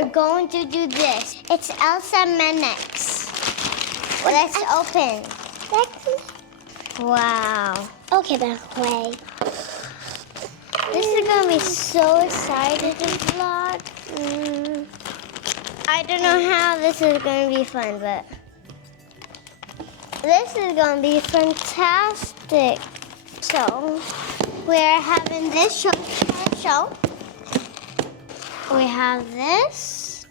we're going to do this. It's Elsa Menex. Let's open. Wow. Okay, back away. This is going to be so exciting to vlog. I don't know how this is going to be fun, but this is going to be fantastic. So, we're having this show. We have this.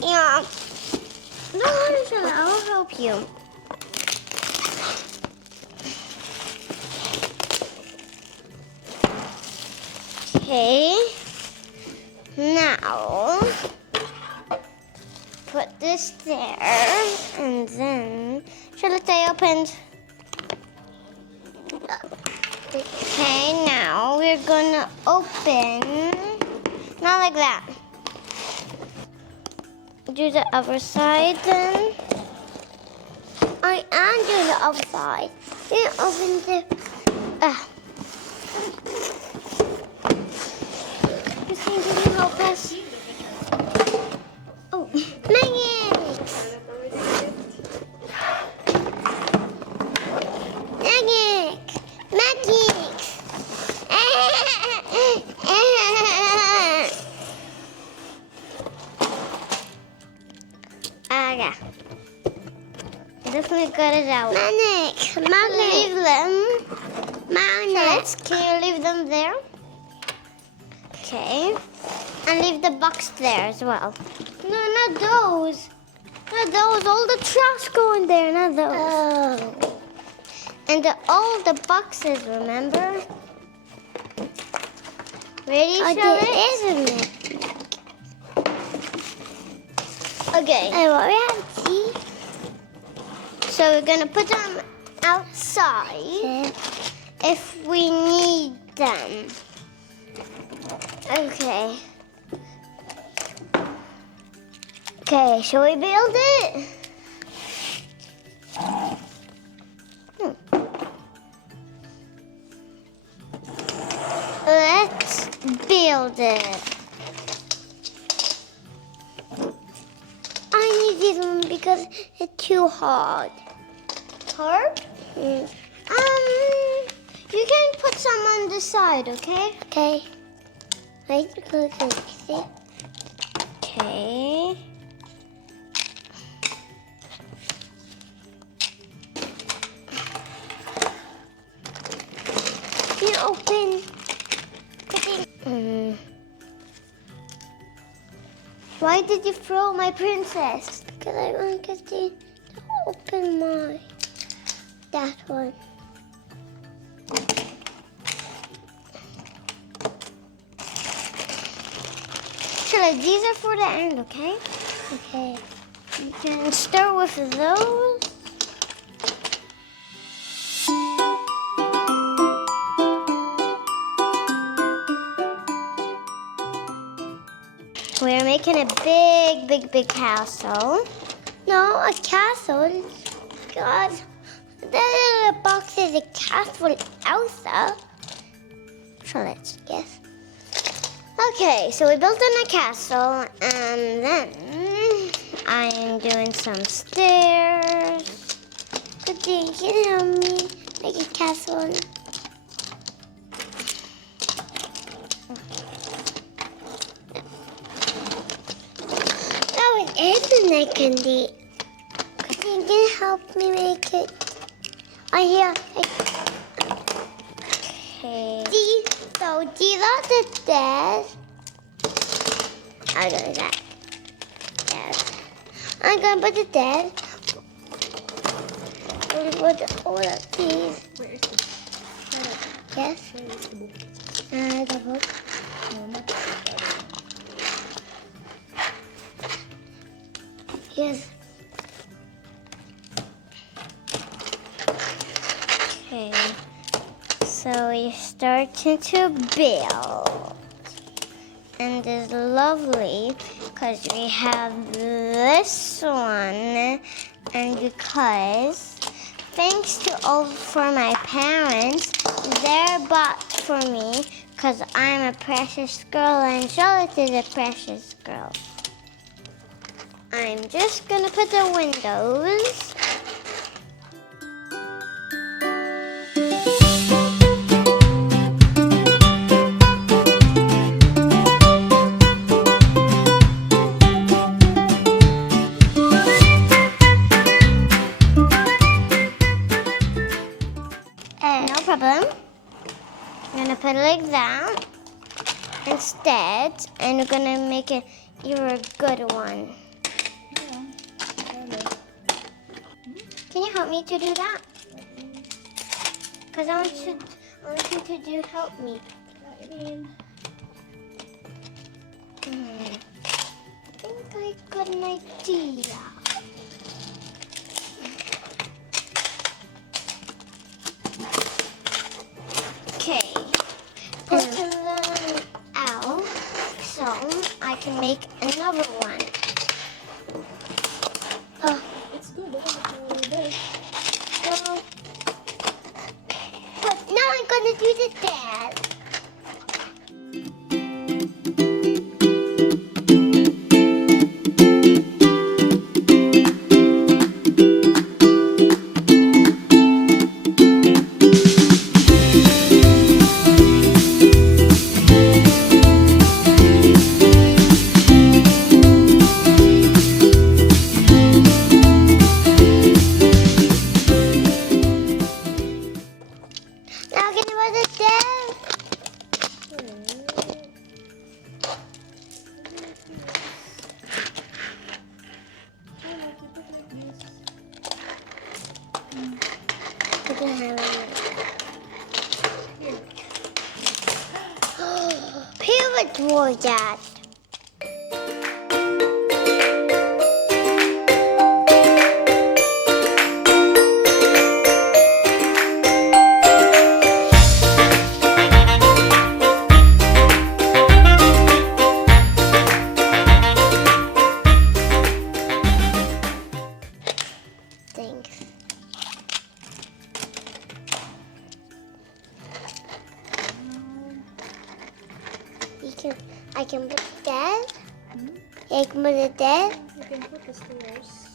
Yeah. No, I'll help you. Okay. Now, put this there, and then, Charlotte, I opened. Okay, now we're gonna open, not like that. Do the other side then. I am doing the other side. Then open the. Can you help us? Oh, magnets! Magic! Yeah. Definitely got it out. Magnet! Leave them. Magnets. Can you leave them there? Okay. And leave the box there as well. No, not those. Not those. All the trash go in there, not those. Oh. And all the boxes, remember? Ready, Charlotte? Isn't it? Okay. And what we have tea? So we're gonna put them outside if we need them. Okay. Okay, shall we build it? Let's build it. I need this one because it's too hard. Hard? Mm. You can put some on the side, okay? Okay. Wait, look at it. Okay. You open. Why did you throw my princess? Because I want to open mine. That one. Charlotte, these are for the end, okay? Okay. You can start with those. We're making a big castle. No, a castle. God, the little box is a castle, Elsa. Charlotte. Yes. Okay, so we built in a castle, and then I am doing some stairs. But you can help me make a castle. That was internet candy. You can help me make it. I hear. Okay. So these are the stairs. I'll do that. Yes. I'm gonna put the stairs. I'm gonna put all of these. Where is it? Yes. Where is the book? The book. No, not that. Yes. Okay, so we started to build. And it's lovely because we have this one. And because, thanks to all for my parents, they're bought for me because I'm a precious girl and Charlotte is a precious girl. I'm just gonna put the windows. No problem. I'm gonna put it like that instead, and we're gonna make it even a good one. Can you help me to do that? Because I want you to help me. I think I got an idea. Okay, put them out so I can make another one. It's good. Big. Well, but now I'm gonna do the dance. Pivot was that. Thanks. I can put it there. I can put it there. You can put the stairs.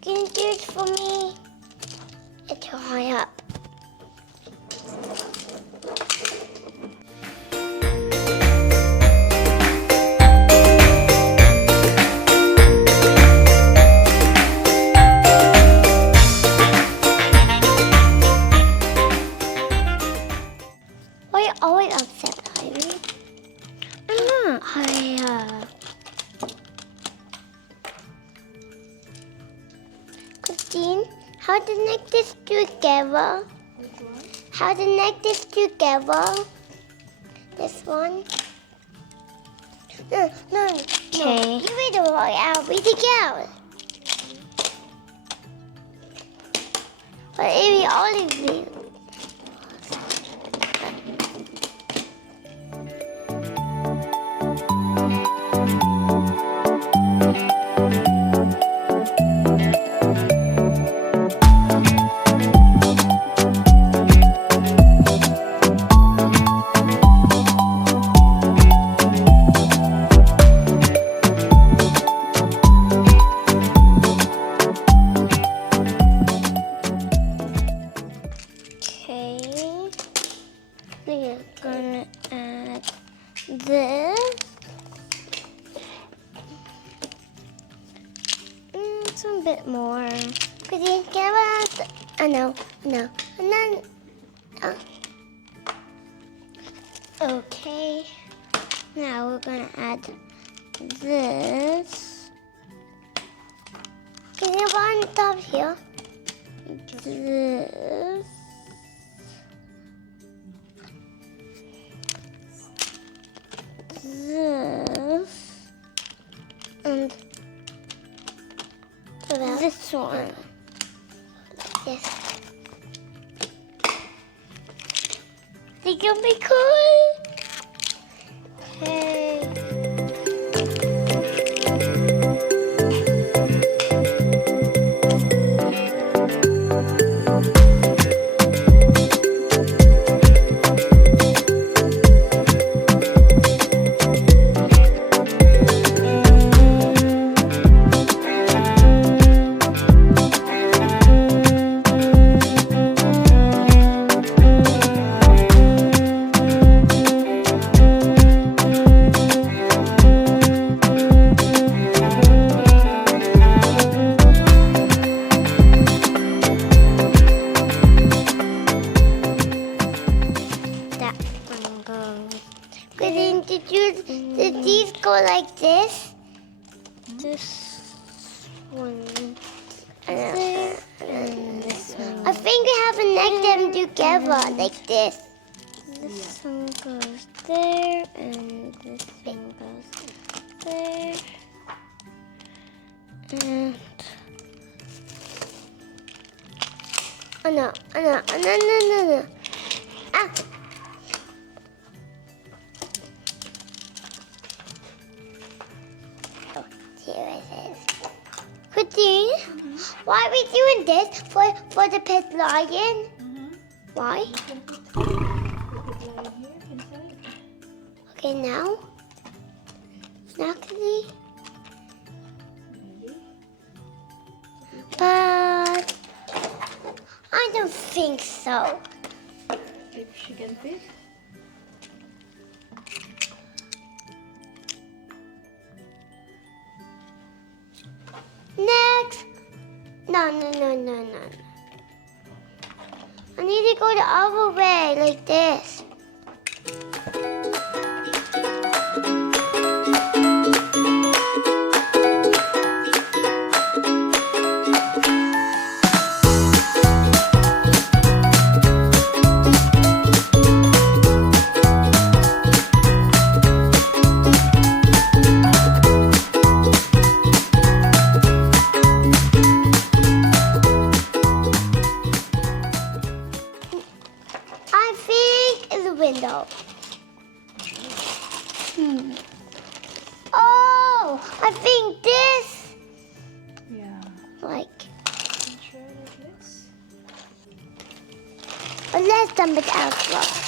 Can you do it for me? It's high up. Why are you always upset, Ivy? I'm not. Christine, how to connect this together? Which one? How to connect this together? This one? No. Okay. You read it all out. Read it out. But Ivy, all of you. We're gonna add this. Some bit more. Could you give us? No. And then. Okay. Now we're gonna add this. Can you put on top here? This. This and this one. this. They can be cool. Okay. That one goes. Couldn't did these go like this? This one. I And this one. I think we have to connect them together like this. This one goes there, and this one goes there. And Oh no, oh no, oh no, no, no, no. Ah. Oh, here it is. Christine, why are we doing this for the pet lion? Why? You can put it right here inside. Okay, now? Now can we? Maybe. But I don't think so. If she can fit. Next. No, no, no, no, no. I need to go the other way, like this. I think it's a window. Oh, I think this. Yeah. Like, You can try like this. but let's dump it out first.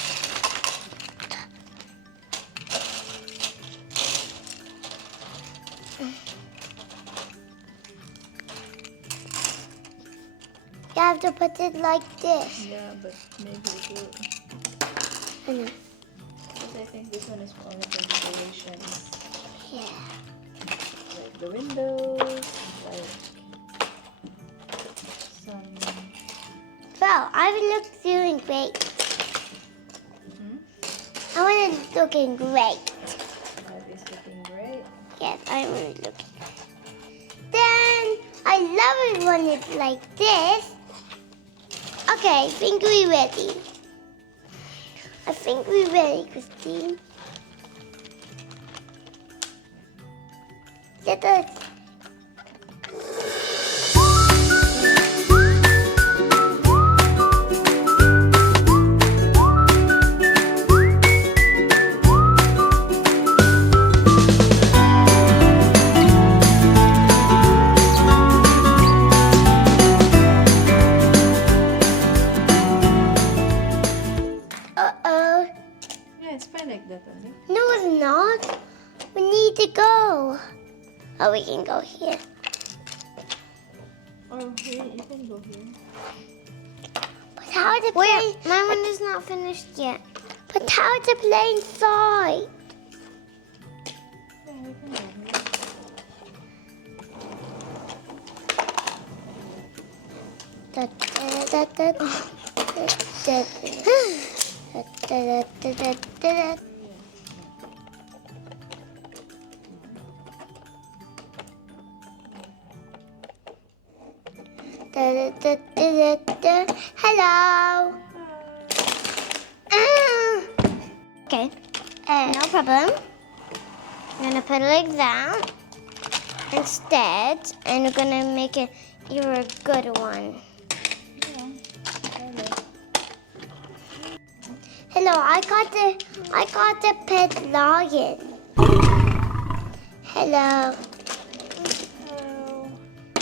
You have to put it like this. Yeah, but maybe it will. I know. Because I think this one is only for decorations. Yeah. Like the windows, like some. Well, I look feeling great. I want it looking great. That is looking great. Yes, I want it looking great. Then I love it when it's like this. Okay, I think we're ready. I think we're ready, Christine. Let us. Uh-oh. Yeah, it's fine like that only. No, it's not. We need to go. Oh, we can go here. Oh, yeah, you can go here. But how to Wait, play? my one is not finished yet. But how to play inside? Yeah, you can go here. Da, da, da, da, da, da, da, da, da, da, da. Da, da, da, da, da, da. Hello. Ah. Okay, no problem. I'm gonna put it like that instead, and we're gonna make it. You're a good one. Yeah, Hello, I got the pet lion. Hello.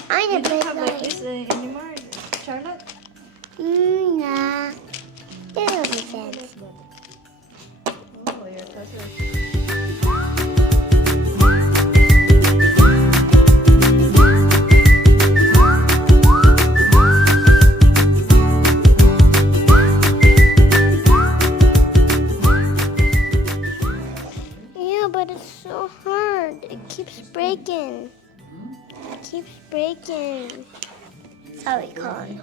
I'm You a don't pet have like lion. this anymore, Charlotte? Nah. It doesn't make What sense. is that? Oh, your cousin. Yeah, but it's so hard. It keeps breaking. It keeps breaking. Sorry, Colin.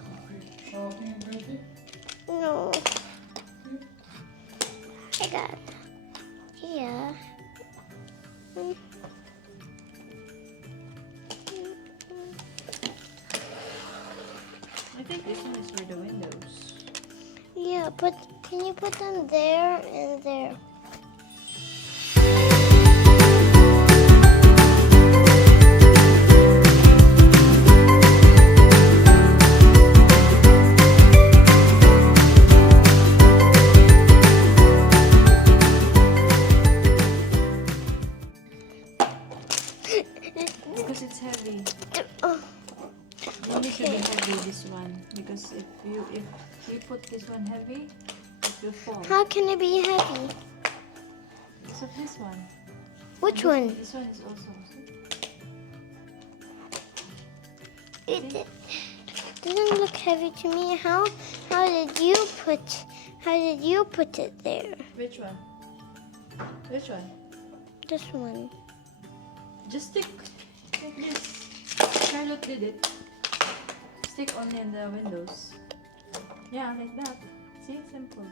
No. I got Yeah. I think this one is for the windows. Yeah, but can you put them there and there? Because it's heavy. Oh, Only should be heavy this one. Because if you put this one heavy, it will fall. how can it be heavy? So this one. Which one? This one is also. it. Doesn't look heavy to me. How did you put it there? Which one? Which one? This one. Just stick like this. Charlotte did it. Stick only in the windows. Yeah, like that. See, simple.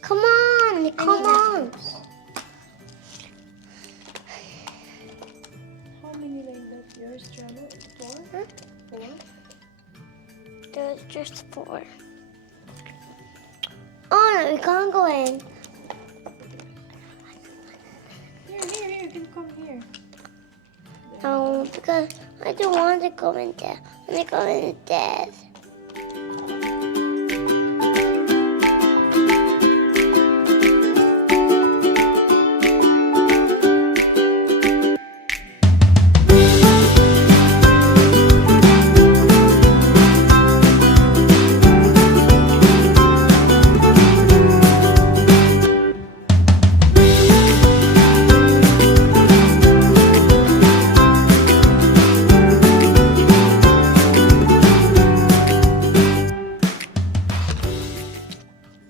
Come on, come on. How many like that? Yours, Charlotte? 4? Huh? 4? There's just 4. Oh no, we can't go in. Here, you can come here. There. No, because I don't want to go in there. I want to go in there.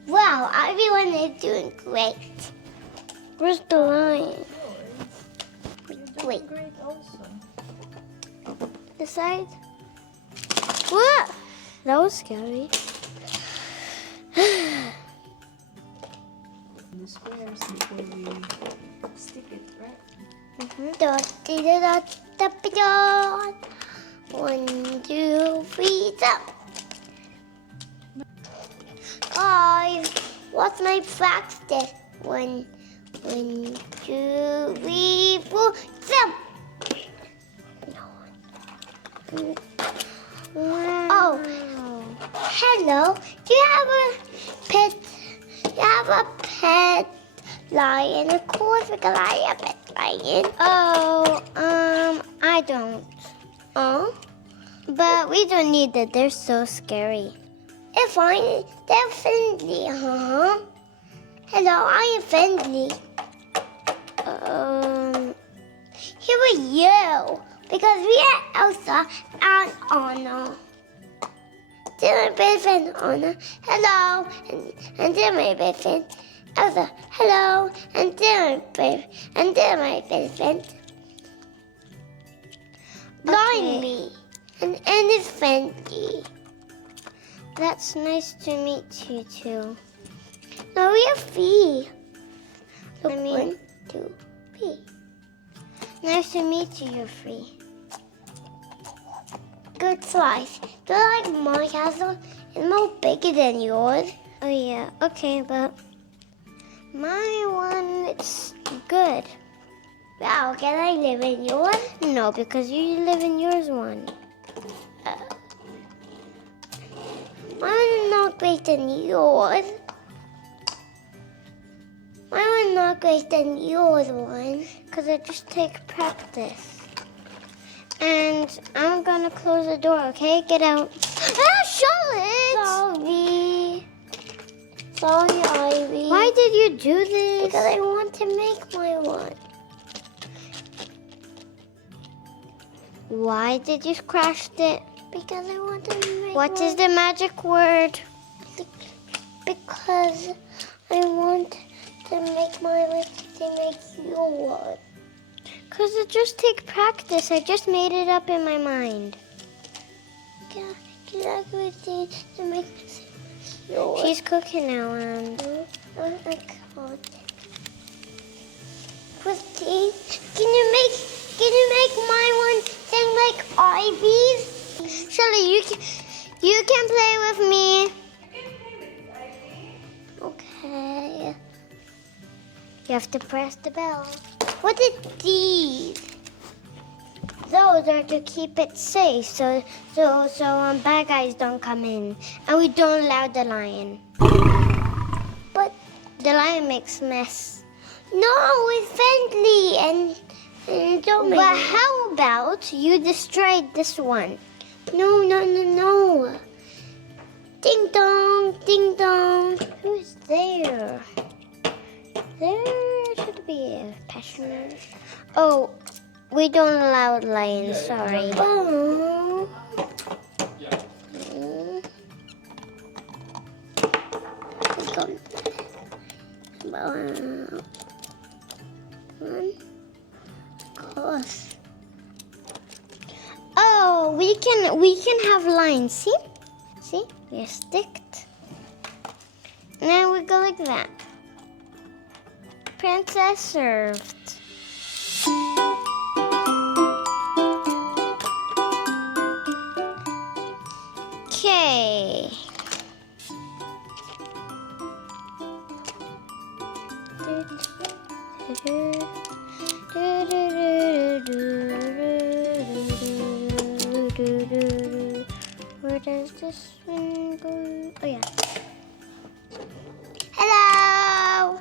Wow, everyone is doing great. Where's the lion? You're doing Wait. great also. The side? What? That was scary. The squares before we stick it, right? Dot. 1, 2, 3, jump. Guys, what's my practice? 1, 2, 3, 4, jump. Wow. Oh, hello. Do you have a pet? You have a pet lion? Of course, because I have a pet lion. Oh, I don't. Oh, But we don't need it. They're so scary. they're fine. They're friendly, huh? Hello, I am friendly. Here are you. Because we are Elsa and Anna. They're my best friend, Anna. Hello. And they're my best friend, Elsa. Hello. And they're my best friend. Join me. And it's friendly. That's nice to meet you too. No, we are free. So I mean- 1, 2, 3. Nice to meet you. You're free. Good slice. Do you like my castle? It's more bigger than yours. Oh yeah. Okay, but my one it's good. Wow, can I live in yours? No, because you live in yours one. Mine was not great than yours. Mine was not great than yours one. Because it just takes practice. And I'm gonna close the door, okay? Get out. Ah, Charlotte! Sorry. Sorry, Ivy. Why did you do this? Because I want to make my one. Why did you crash it? Because I want to make What is the magic word? Because I want to make my one to make your one. Because it just takes practice. I just made it up in my mind. Yeah, everything to make yours. She's cooking now, and I can't. Christine, can you make my one thing like Ivy's? Shirley, you can play with me. Okay. You have to press the bell. What is these? Those are to keep it safe, so bad guys don't come in, and we don't allow the lion. But The lion makes mess. no, it's friendly and don't make. But how about you destroyed this one? No. Ding dong, ding dong. Who's there? There should be a passenger. Oh, we don't allow lions. Sorry. Oh. Course. Oh, we can have lines. See, we're sticked. Now we go like that. Princess served. Okay. Where does this one go? Oh yeah. Hello.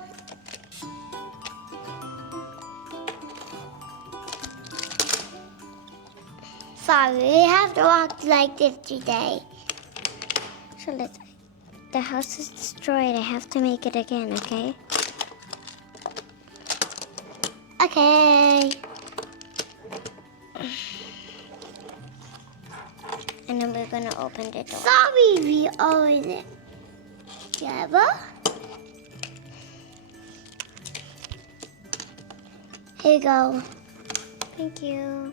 Sorry, we have to walk like this today. So the house is destroyed. I have to make it again, okay? Okay. And then we're gonna open the door. Sorry, we are in it. Together. Here you go. Thank you.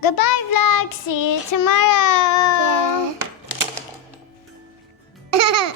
Goodbye, vlog. See you tomorrow. Yeah.